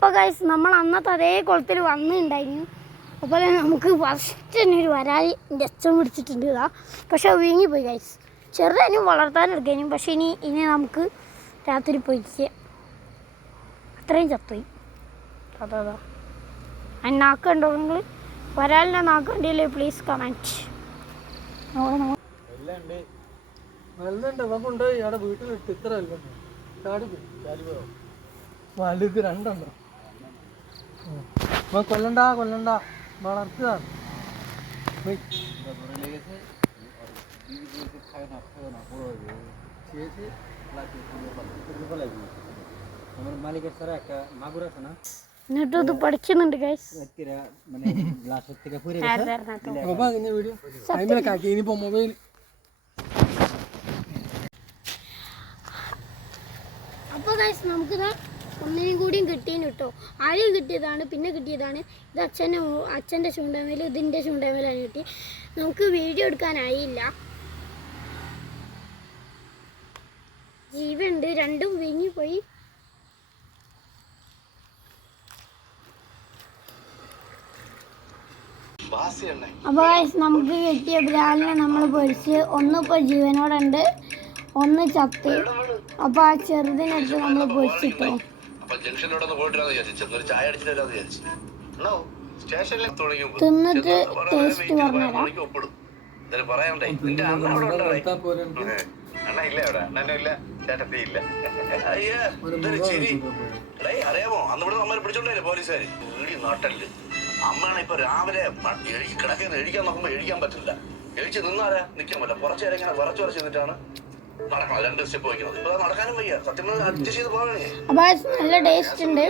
അപ്പോൾ ഗൈസ് നമ്മൾ അന്നത്തെ അതേ കുളത്തിൽ വന്നിട്ടുണ്ടായിരുന്നു. അപ്പോൾ നമുക്ക് ഫസ്റ്റ് തന്നെ ഒരു വരായി രസം പിടിച്ചിട്ടുണ്ട് ഇതാ. പക്ഷെ വീങ്ങിപ്പോയി ഗൈസ്. ചെറുതാനും വളർത്താനെടുക്കാനും. പക്ഷെ ഇനി നമുക്ക് രാത്രി പോയിക്ക് അത്രയും ചത്തുപോയി. അതാ അതിന് നാക്കുണ്ടോ നിങ്ങൾ? വരാലിൻ്റെ നാക്കുണ്ടല്ലേ? Please comment. വീട്ടിലിട്ട് ഇത്ര വലുത് രണ്ടെണ്ണോ കൊല്ലണ്ട വളർത്തുക. എന്നിട്ടും ഇത് പഠിക്കുന്നുണ്ട് ഗൈസ്. ഇനിയിപ്പോ മൊബൈൽ അപ്പോൾ ഗൈസ് നമുക്കിതാ ഒന്നിനും കൂടിയും കിട്ടീന് കേട്ടോ. ആദ്യം കിട്ടിയതാണ്, പിന്നെ കിട്ടിയതാണ്. ഇത് അച്ഛൻ്റെ ചൂണ്ടമേൽ, ഇതിൻ്റെ ചൂണ്ടമേലാണ് കിട്ടി. നമുക്ക് വീഡിയോ എടുക്കാനായില്ല. ജീവുണ്ട്, രണ്ടും വീങ്ങിപ്പോയി. അപ്പോൾ ഗൈസ് നമുക്ക് കിട്ടിയ ബ്രാലിനെ നമ്മൾ പൊരിച്ച് ഒന്നിപ്പോൾ ജീവനോടുണ്ട്, ഒന്ന് ചത്ത്. അപ്പോൾ ആ ചെറുതിനടുത്ത് നമ്മൾ പൊരിച്ചിട്ടോ. തിന്നിട്ട് ടേസ്റ്റ് പറഞ്ഞുതരാം. അറിയാമോ അന്ന് ഇവിടെ നമ്മൾ പിടിച്ചോണ്ടേ പോലീസുകാര് നാട്ടല് അമ്മയാണ് ഇപ്പൊ രാവിലെ കിടക്കുന്ന എഴിക്കാൻ നോക്കുമ്പോ എഴിക്കാൻ പറ്റില്ല. എഴിച്ച് നിന്നാരാ നിക്കാൻ പറ്റില്ല. കുറച്ചു നേരം ഇങ്ങനെ കുറച്ച് നിന്നിട്ടാണ് നടക്കണം. 2 സ്റ്റെപ്പ് വയ്ക്കുന്നത്. ഇപ്പൊ നടക്കാനും വയ്യ. സത്യം അഡ്ജസ്റ്റ് ചെയ്ത് പോകണേ. അപ്പൊ നല്ല ടേസ്റ്റ് ഉണ്ട്.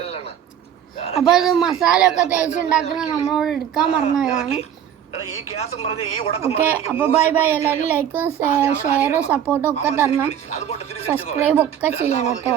അപ്പൊ അത് മസാല ഒക്കെ തേച്ചുണ്ടാക്കുന്ന നമ്മളോട് എടുക്കാൻ പറഞ്ഞതാണ്. ഓക്കെ, അപ്പൊ ബൈ ബൈ. എല്ലാവരും ലൈക്കും ഷെയറും സപ്പോർട്ടും ഒക്കെ തരണം. സബ്സ്ക്രൈബ് ഒക്കെ ചെയ്യണം കേട്ടോ.